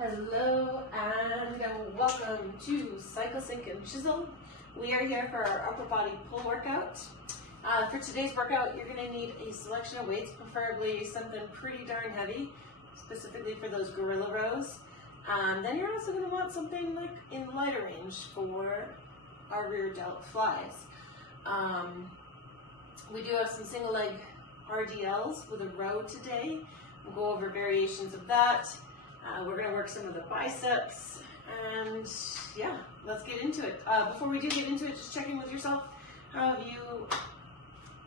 Hello and welcome to Cycle Sync and Chisel. We are here for our upper body pull workout. For today's workout, you're going to need a selection of weights, preferably something pretty darn heavy, specifically for those gorilla rows. Then you're also going to want something like in lighter range for our rear delt flies. We do have some single leg RDLs with a row today. We'll go over variations of that. We're going to work some of the biceps, and yeah, let's get into it. Before we do get into it, just check in with yourself. How have you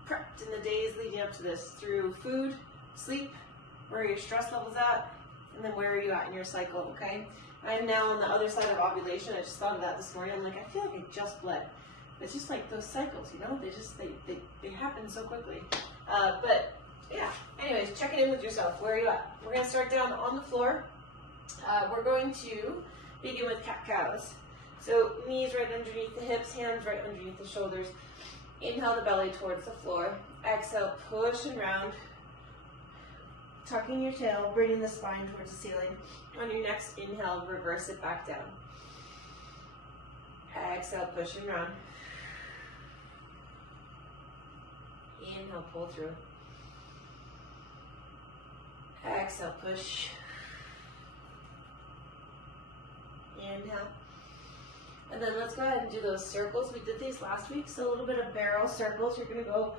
prepped in the days leading up to this through food, sleep, where are your stress levels at, and then where are you at in your cycle, okay? I'm now on the other side of ovulation. I just thought of that this morning. I'm like, I feel like I just bled. It's just like those cycles, you know, they happen so quickly. But yeah, anyways, check it in with yourself. Where are you at? We're going to start down on the floor. We're going to begin with cat-cows. So knees right underneath the hips, hands right underneath the shoulders. Inhale the belly towards the floor. Exhale, push and round. Tucking your tail, bringing the spine towards the ceiling. On your next inhale, reverse it back down. Exhale, push and round. Inhale, pull through. Exhale, push. Inhale. And then let's go ahead and do those circles. We did these last week, so a little bit of barrel circles. You're going to go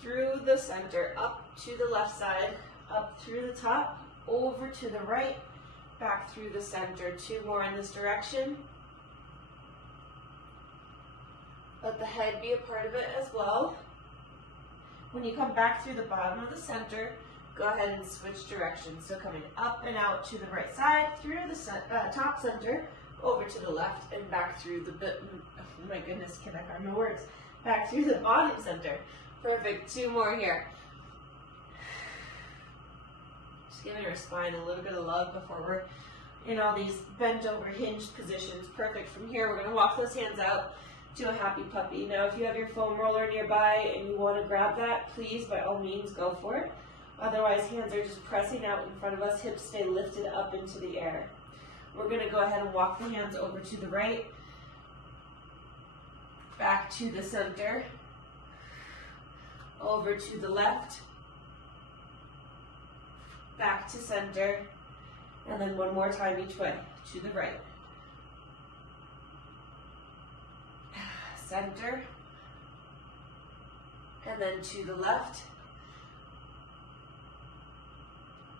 through the center, up to the left side, up through the top, over to the right, back through the center. 2 more in this direction. Let the head be a part of it as well. When you come back through the bottom of the center, go ahead and switch directions. So coming up and out to the right side, through the top center, over to the left, and back through the, oh my goodness, can I find my words? Back through the bottom center. Perfect, 2 more here. Just giving our spine a little bit of love before we're in all these bent over hinged positions. Perfect. From here, we're gonna walk those hands out to a happy puppy. Now, if you have your foam roller nearby and you wanna grab that, please, by all means, go for it. Otherwise, hands are just pressing out in front of us, hips stay lifted up into the air. We're gonna go ahead and walk the hands over to the right, back to the center, over to the left, back to center, and then 1 more time each way, to the right. Center, and then to the left.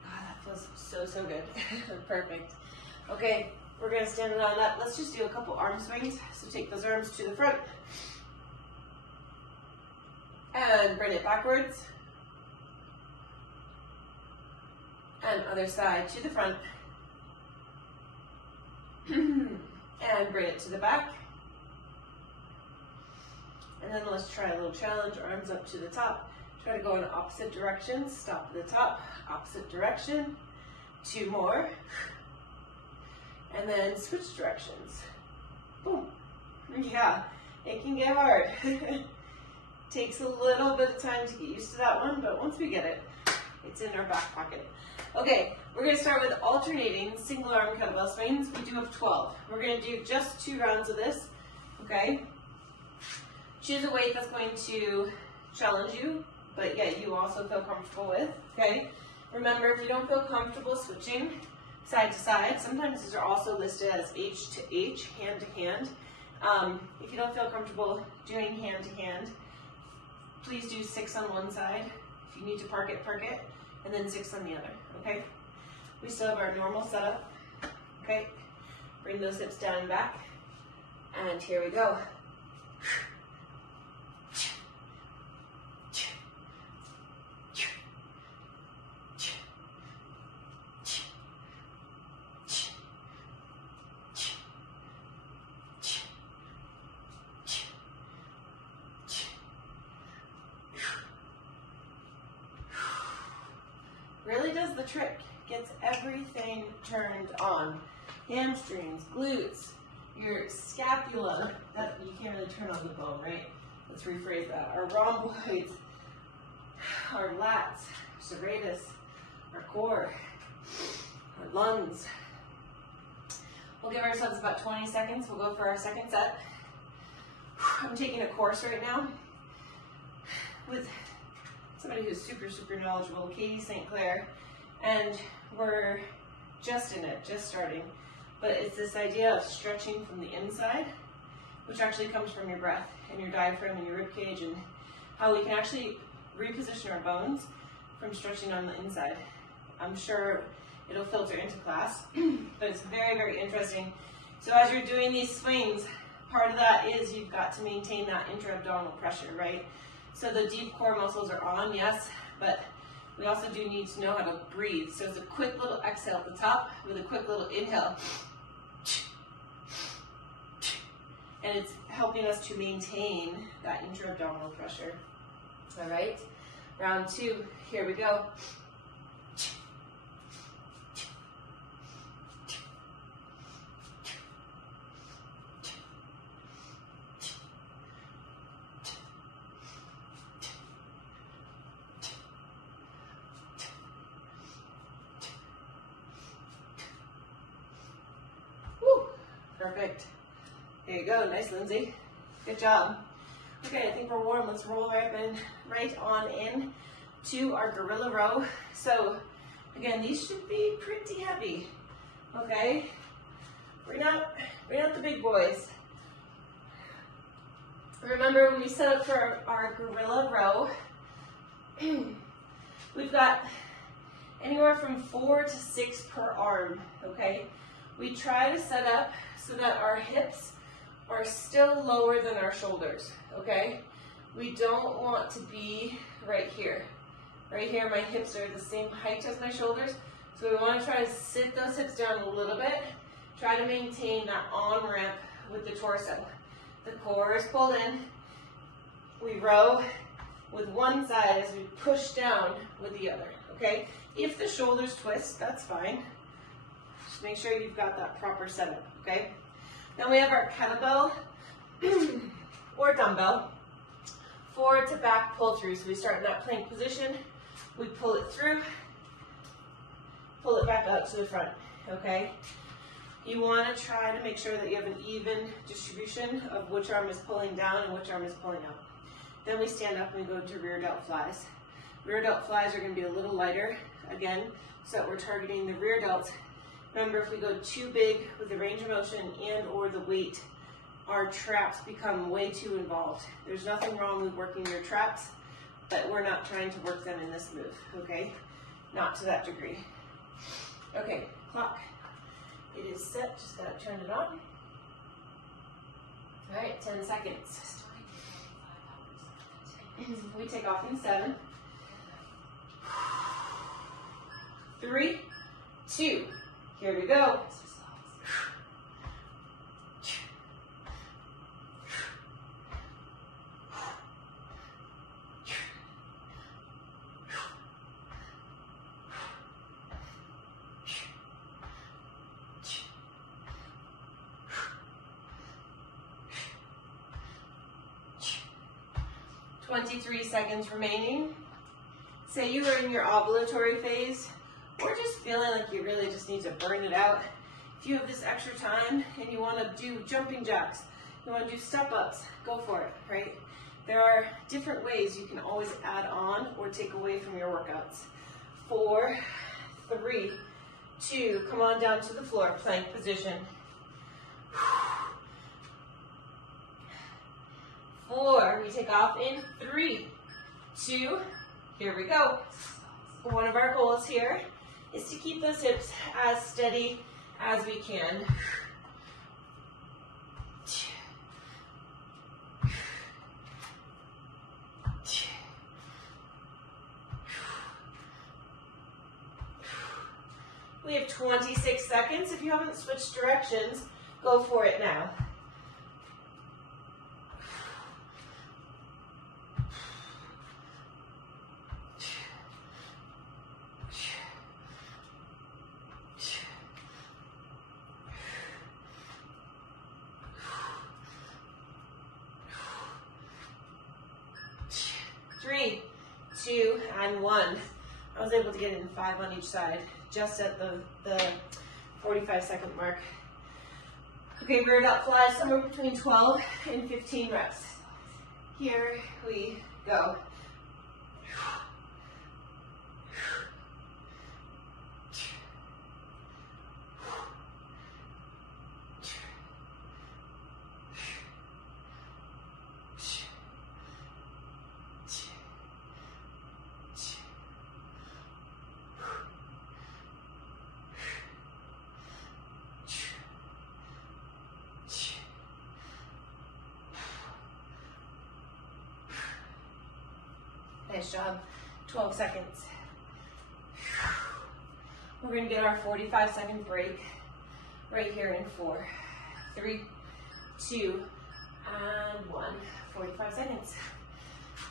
That feels so good. Perfect. Okay, we're going to stand it on up. Let's just do a couple arm swings. So take those arms to the front and bring it backwards. And other side to the front. And bring it to the back. And then let's try a little challenge, arms up to the top. Try to go in opposite directions, stop at the top, opposite direction. 2 more. And then switch directions. Boom. Yeah, it can get hard. Takes a little bit of time to get used to that one, but once we get it, it's in our back pocket. Okay, we're going to start with alternating single arm kettlebell swings. We do have 12. We're going to do just 2 rounds of this, okay? Choose a weight that's going to challenge you, but yet you also feel comfortable with, okay? Remember, if you don't feel comfortable switching side to side, sometimes these are also listed as H to H, hand to hand. If you don't feel comfortable doing hand to hand, please do 6 on one side. If you need to park it, and then 6 on the other, okay? We still have our normal setup, okay? Bring those hips down and back, and here we go. Really does the trick. Gets everything turned on. Hamstrings, glutes, your scapula. That you can't really turn on the bone, right? Let's rephrase that. Our rhomboids, our lats, serratus, our core, our lungs, We'll give ourselves about 20 seconds. We'll go for our second set. I'm taking a course right now with somebody who's super, super knowledgeable, Katie St. Clair, and we're just in it, just starting. But it's this idea of stretching from the inside, which actually comes from your breath and your diaphragm and your rib cage, and how we can actually reposition our bones from stretching on the inside. I'm sure it'll filter into class, but it's very, very interesting. So as you're doing these swings, part of that is you've got to maintain that intra-abdominal pressure, right? So the deep core muscles are on, yes, but we also do need to know how to breathe. So it's a quick little exhale at the top with a quick little inhale. And it's helping us to maintain that intra-abdominal pressure. All right, round 2, here we go. Woo, perfect. There you go, nice, Lindsay. Good job. Okay, I think we're warm. Let's roll right on in to our gorilla row. So again, these should be pretty heavy. Okay, bring out the big boys. Remember, when we set up for our gorilla row, we've got anywhere from 4 to 6 per arm. Okay, we try to set up so that our hips are still lower than our shoulders, okay? We don't want to be right here. Right here, my hips are the same height as my shoulders, so we want to try to sit those hips down a little bit, try to maintain that on-ramp with the torso. The core is pulled in. We row with one side as we push down with the other, okay? If the shoulders twist, that's fine. Just make sure you've got that proper setup, okay? Then we have our kettlebell or dumbbell, forward to back pull through. So we start in that plank position, we pull it through, pull it back out to the front, okay? You want to try to make sure that you have an even distribution of which arm is pulling down and which arm is pulling up. Then we stand up and we go to rear delt flies. Rear delt flies are going to be a little lighter, again, so that we're targeting the rear delts. Remember, if we go too big with the range of motion and or the weight, our traps become way too involved. There's nothing wrong with working your traps, but we're not trying to work them in this move, okay? Not to that degree. Okay, clock. It is set, just gotta turn it on. All right, 10 seconds. We take off in 7. 3, 2, here we go. 23 seconds remaining. Say you were in your ovulatory phase, or just feeling like you really just need to burn it out. If you have this extra time and you want to do jumping jacks, you want to do step-ups, go for it, right? There are different ways you can always add on or take away from your workouts. 4, 3, 2, come on down to the floor, plank position. 4, we take off in 3, 2, here we go. One of our goals here is to keep those hips as steady as we can. We have 26 seconds. If you haven't switched directions, go for it now. Three, 2, and 1. I was able to get in 5 on each side, just at the 45-second mark. Okay, rear delt fly, somewhere between 12 and 15 reps. Here we go. Nice job. 12 seconds. We're going to get our 45-second break right here in 4, 3, 2, and 1. 45 seconds.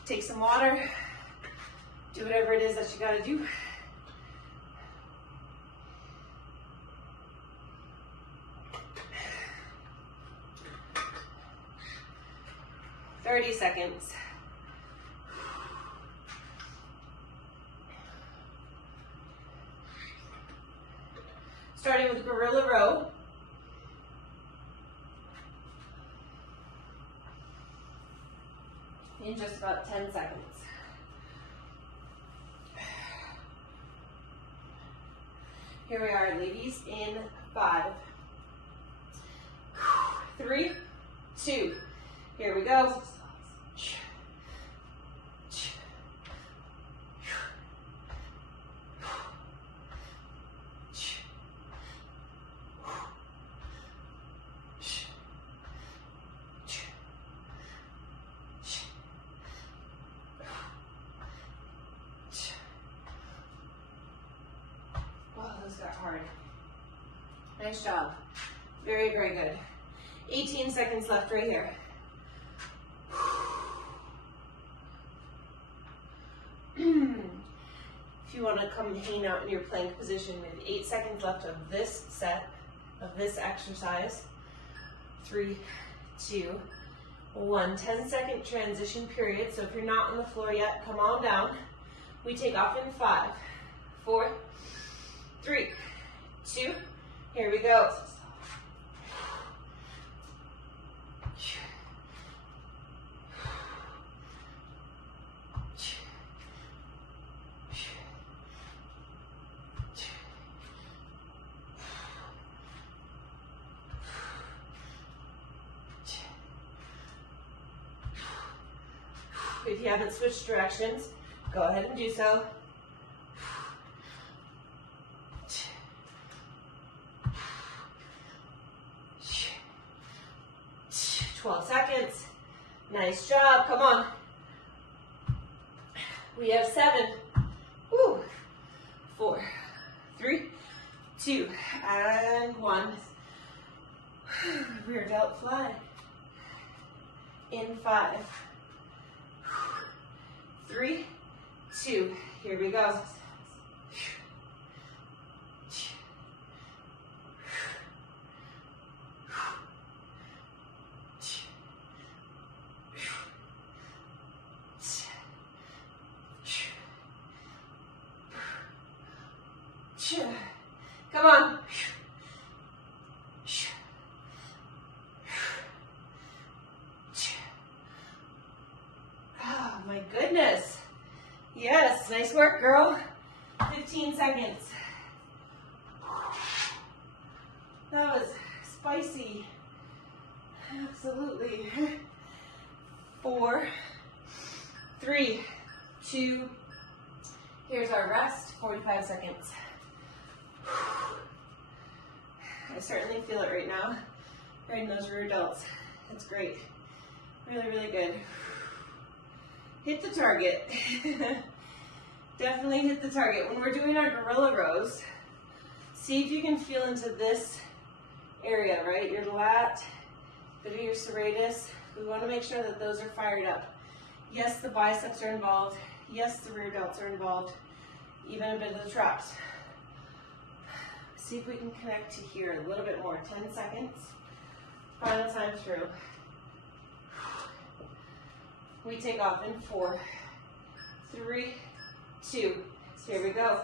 Take some water. Do whatever it is that you got to do. Seconds. Starting with gorilla row. In just about 10 seconds. Here we are, ladies, in 5, 3, 2. Here we go. Hard. Nice job. Very, very good. 18 seconds left right here. If you want to come hang out in your plank position with 8 seconds left of this set, of this exercise. 3, 2, 1. 10-second transition period. So if you're not on the floor yet, come on down. We take off in 5, 4, 3, 2, here we go. If you haven't switched directions, go ahead and do so. 12 seconds. Nice job. Come on. We have 7. Woo. 4, 3, 2, and 1. Rear delt fly. In 5, 3, 2. Here we go. Come on. Oh my goodness. Yes, nice work, girl. 15 seconds. That was spicy. Absolutely. 4, 3, 2. Here's our rest, 45 seconds. I certainly feel it right now, right in those rear delts. It's great. Really, really good. Hit the target. Definitely hit the target. When we're doing our gorilla rows, see if you can feel into this area, right? Your lat, bit of your serratus. We want to make sure that those are fired up. Yes, the biceps are involved. Yes, the rear delts are involved. Even a bit of the traps. See if we can connect to here a little bit more. 10 seconds. Final time through. We take off in 4, 3, 2. Here we go.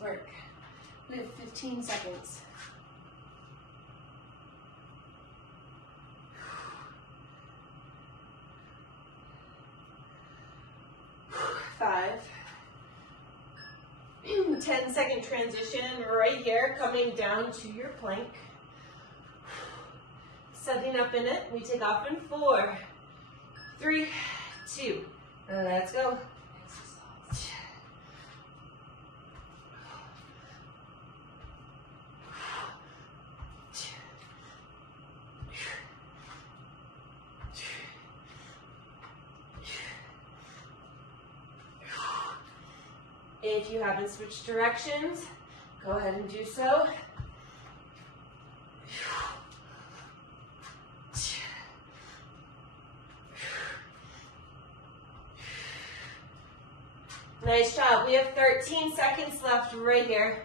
work. We have 15 seconds. 5. 10-second transition right here, coming down to your plank. Setting up in it. We take off in 4, 3, 2. Let's go. If you haven't switched directions, go ahead and do so. Nice job. We have 13 seconds left right here.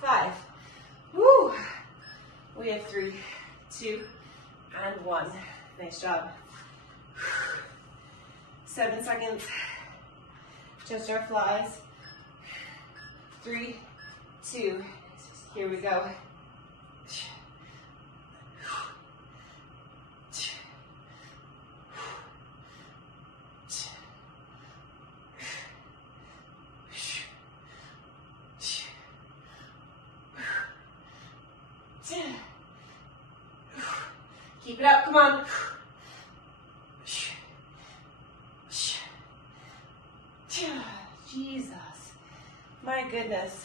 5. Woo. We have 3, 2, and 1. Nice job. 7 seconds. Just our flies. 3, 2. Here we go. 10. Keep it up, come on. Jesus, my goodness.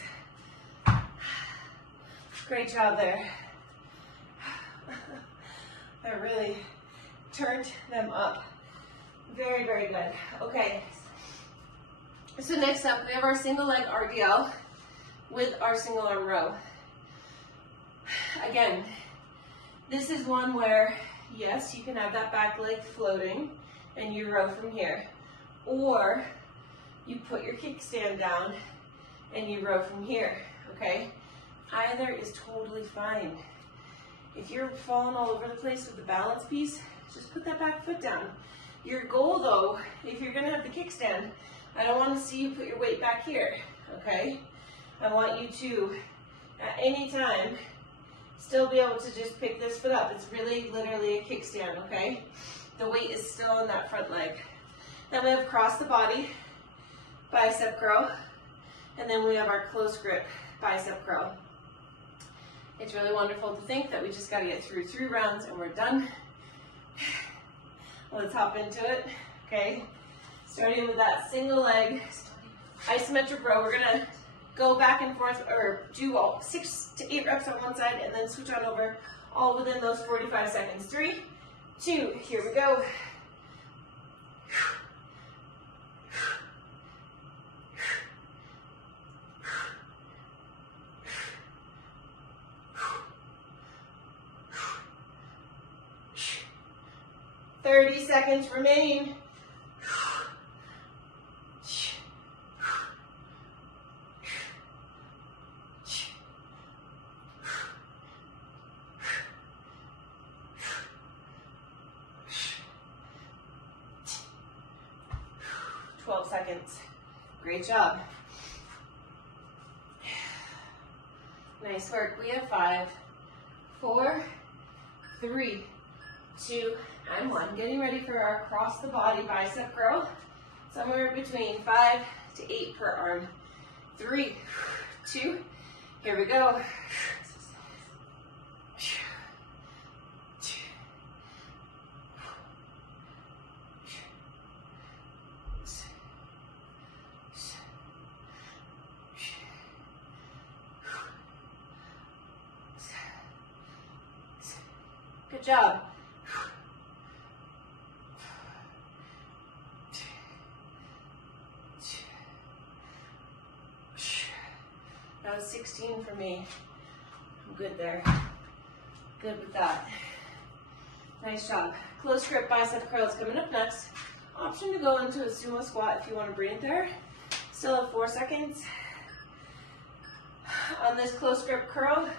Great job there. That really turned them up. Very, very good. Okay. So next up, we have our single leg RDL with our single arm row. Again, this is one where, yes, you can have that back leg floating and you row from here. Or you put your kickstand down and you row from here, okay? Either is totally fine. If you're falling all over the place with the balance piece, just put that back foot down. Your goal though, if you're gonna have the kickstand, I don't want to see you put your weight back here, okay? I want you to, at any time, still be able to just pick this foot up. It's really literally a kickstand, okay? The weight is still in that front leg. Then we have cross the body, bicep curl, and then we have our close grip bicep curl. It's really wonderful to think that we just got to get through 3 rounds and we're done. Let's hop into it, okay? Starting with that single leg isometric row. We're gonna go back and forth, or do all 6 to 8 reps on one side and then switch on over, all within those 45 seconds. 3, 2, here we go. 30 seconds remain. 12 seconds. Great job. Nice work. We have 5, 4, 3, 2, and 1. Getting ready for our cross the body bicep curl. Somewhere between 5 to 8 per arm. 3, 2, here we go. 'Good job. That was 16 for me. I'm good there. Good with that. Nice job. Close grip bicep curls coming up next. Option to go into a sumo squat if you want to breathe there. Still have 4 seconds. On this close grip curl,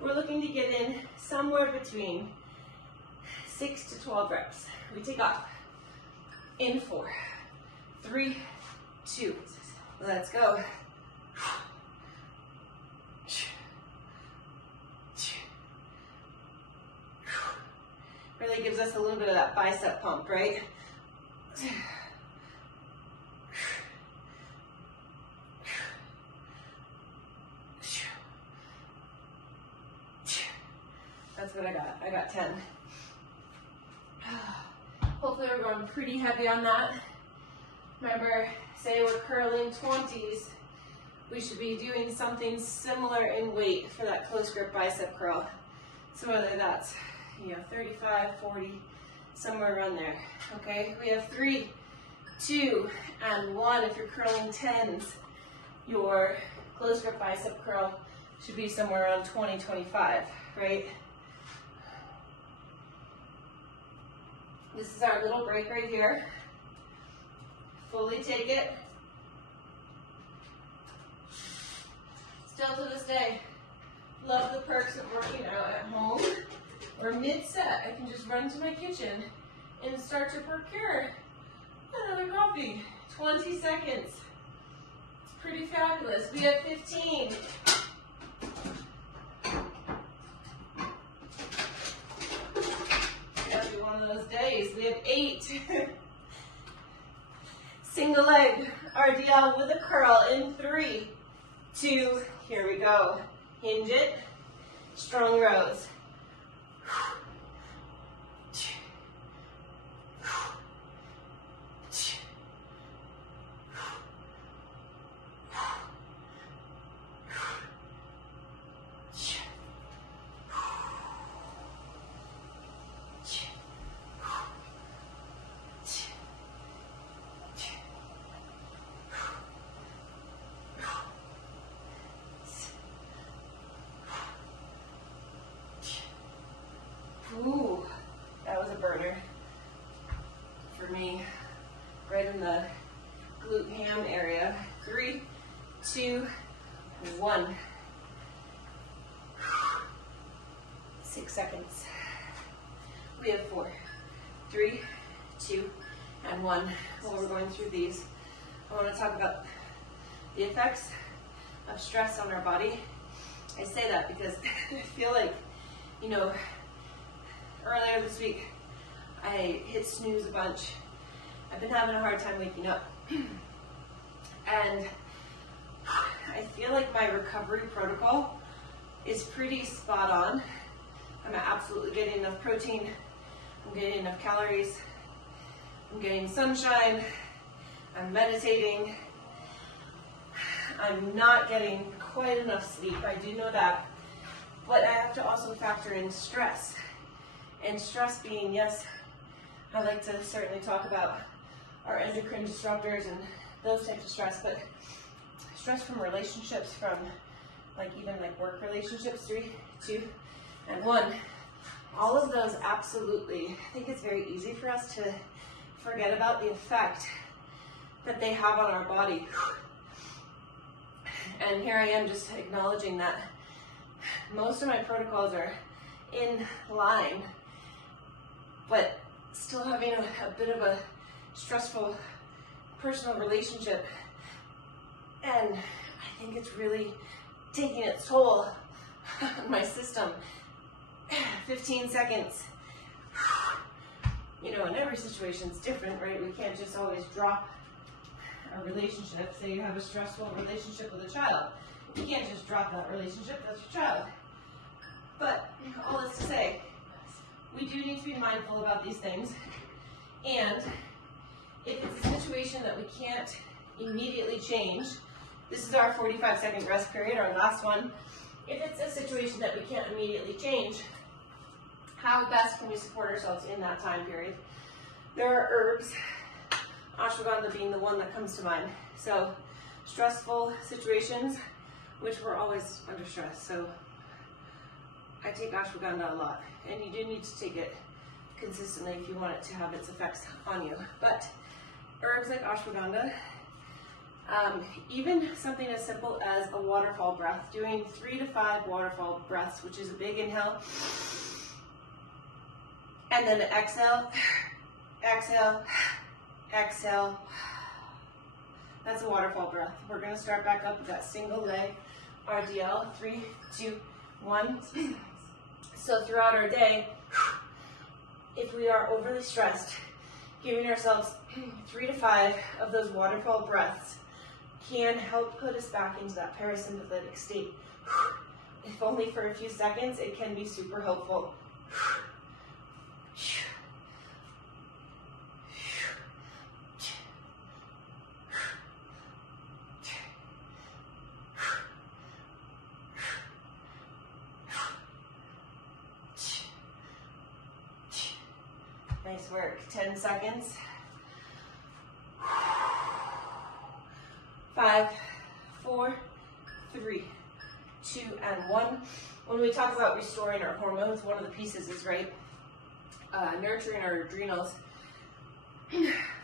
we're looking to get in somewhere between 6 to 12 reps. We take off. In 4, 3, 2, let's go. Really gives us a little bit of that bicep pump, right? That's what I got. I got 10. Hopefully we're going pretty heavy on that. Remember, say we're curling 20s, we should be doing something similar in weight for that close grip bicep curl. So whether that's 35, 40, somewhere around there. Okay, we have 3, 2, and 1. If you're curling 10s, your close grip bicep curl should be somewhere around 20, 25, right? This is our little break right here. Fully take it. Still to this day, love the perks of working out at home or mid-set. I can just run to my kitchen and start to procure another coffee. 20 seconds. It's pretty fabulous. We have 15. That'll be one of those days. We have 8. Single leg RDL with a curl in 3, 2, here we go. Hinge it, strong rows. Ooh, that was a burner for me, right in the glute ham area. 3, 2, 1. 6 seconds. We have 4, 3, 2, and 1. While we're going through these, I want to talk about the effects of stress on our body. I say that because I feel like, earlier this week, I hit snooze a bunch. I've been having a hard time waking up. And I feel like my recovery protocol is pretty spot on. I'm absolutely getting enough protein. I'm getting enough calories. I'm getting sunshine. I'm meditating. I'm not getting quite enough sleep. I do know that. But I have to also factor in stress. And stress being, yes, I like to certainly talk about our endocrine disruptors and those types of stress, but stress from relationships, from even work relationships, 3, 2, and 1. All of those, absolutely. I think it's very easy for us to forget about the effect that they have on our body. And here I am just acknowledging that most of my protocols are in line, but still having a bit of a stressful personal relationship. And I think it's really taking its toll on my system. 15 seconds. And every situation's different, right? We can't just always drop a relationship. Say you have a stressful relationship with a child. You can't just drop that relationship, that's your child. But all this to say, we do need to be mindful about these things. And if it's a situation that we can't immediately change, this is our 45-second rest period, our last one. If it's a situation that we can't immediately change, how best can we support ourselves in that time period? There are herbs, ashwagandha being the one that comes to mind. So stressful situations, which we're always under stress. So I take ashwagandha a lot, and you do need to take it consistently if you want it to have its effects on you. But herbs like ashwagandha, even something as simple as a waterfall breath, doing 3 to 5 waterfall breaths, which is a big inhale, and then exhale, exhale, exhale. That's a waterfall breath. We're going to start back up with that single leg RDL. 3, 2, 1. So throughout our day, if we are overly stressed, giving ourselves 3 to 5 of those waterfall breaths can help put us back into that parasympathetic state. If only for a few seconds, it can be super helpful. Nice work. 10 seconds. 5, 4, 3, 2, and 1. When we talk about restoring our hormones, one of the pieces is, right, nurturing our adrenals.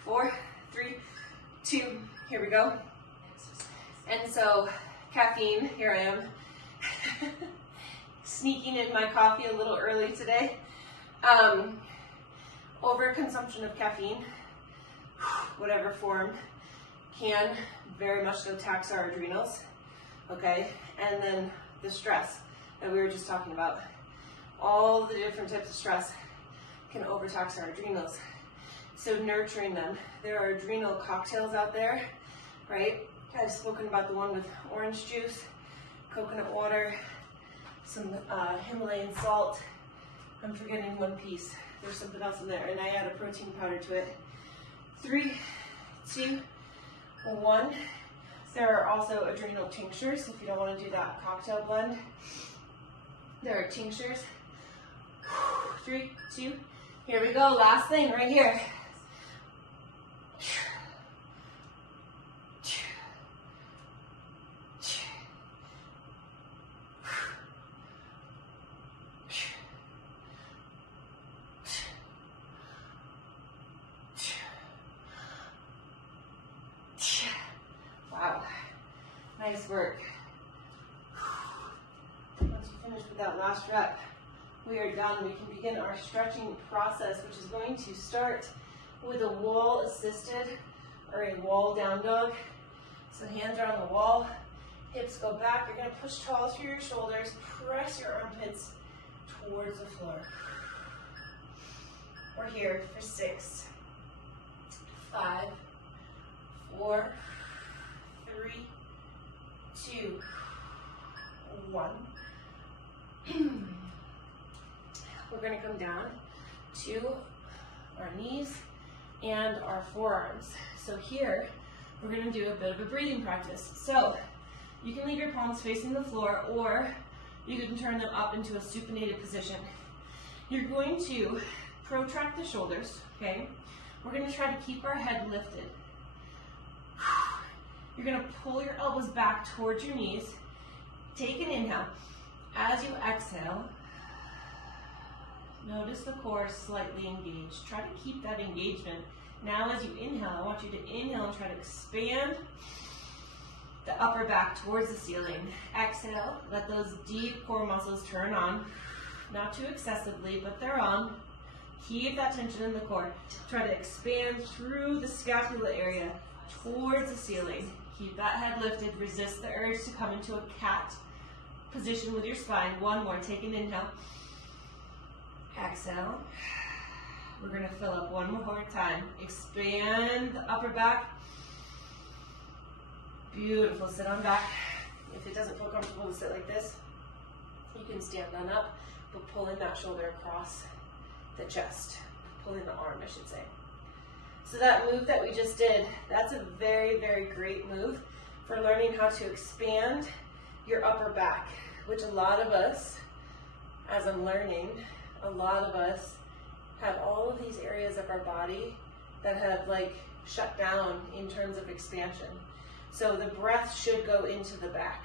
4, 3, 2, here we go. And so caffeine, here I am, sneaking in my coffee a little early today. Overconsumption of caffeine, whatever form, can very much so tax our adrenals, okay? And then the stress that we were just talking about. All the different types of stress can overtax our adrenals. So nurturing them. There are adrenal cocktails out there, right? I've spoken about the one with orange juice, coconut water, some Himalayan salt. I'm forgetting one piece. There's something else in there, and I add a protein powder to it. 3, 2, 1. There are also adrenal tinctures if you don't want to do that cocktail blend. There are tinctures. 3, 2. Here we go. Last thing right here. Wow, nice work. Once you finish with that last rep, we are done. We can begin our stretching process, which is going to start with a wall assisted or a wall down dog. So hands are on the wall, hips go back. You're going to push tall through your shoulders, press your armpits towards the floor. We're here for 6, 5, 4, 3, 2, 1. We're going to come down to our knees and our forearms. So here, we're going to do a bit of a breathing practice. So you can leave your palms facing the floor, or you can turn them up into a supinated position. You're going to protract the shoulders, okay? We're going to try to keep our head lifted. You're going to pull your elbows back towards your knees. Take an inhale. As you exhale, notice the core slightly engaged. Try to keep that engagement. Now as you inhale, I want you to inhale and try to expand the upper back towards the ceiling. Exhale, let those deep core muscles turn on. Not too excessively, but they're on. Keep that tension in the core. Try to expand through the scapula area towards the ceiling. Keep that head lifted. Resist the urge to come into a cat position with your spine. One more. Take an inhale. Exhale. We're going to fill up one more time. Expand the upper back. Beautiful. Sit on back. If it doesn't feel comfortable to sit like this, you can stand on up, but pulling that shoulder across the chest. Pulling the arm, I should say. So that move that we just did, that's a very, very great move for learning how to expand your upper back, which a lot of us, as I'm learning, a lot of us have all of these areas of our body that have like shut down in terms of expansion. So the breath should go into the back.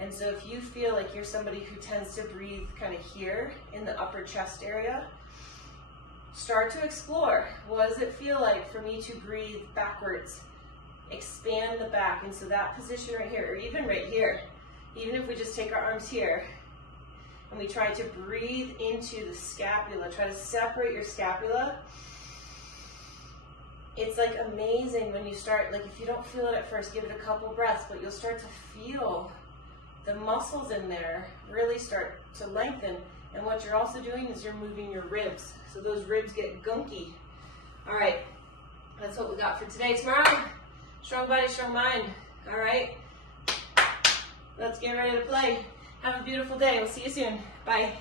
And so if you feel like you're somebody who tends to breathe kind of here in the upper chest area, start to explore. What does it feel like for me to breathe backwards? Expand the back. And so that position right here, or even right here, even if we just take our arms here and we try to breathe into the scapula, try to separate your scapula. it's like amazing when you start, like if you don't feel it at first, give it a couple breaths, but you'll start to feel the muscles in there really start to lengthen. And what you're also doing is you're moving your ribs. So those ribs get gunky. All right, that's what we got for today. Tomorrow, strong body, strong mind. All right, let's get ready to play. Have a beautiful day. We'll see you soon. Bye.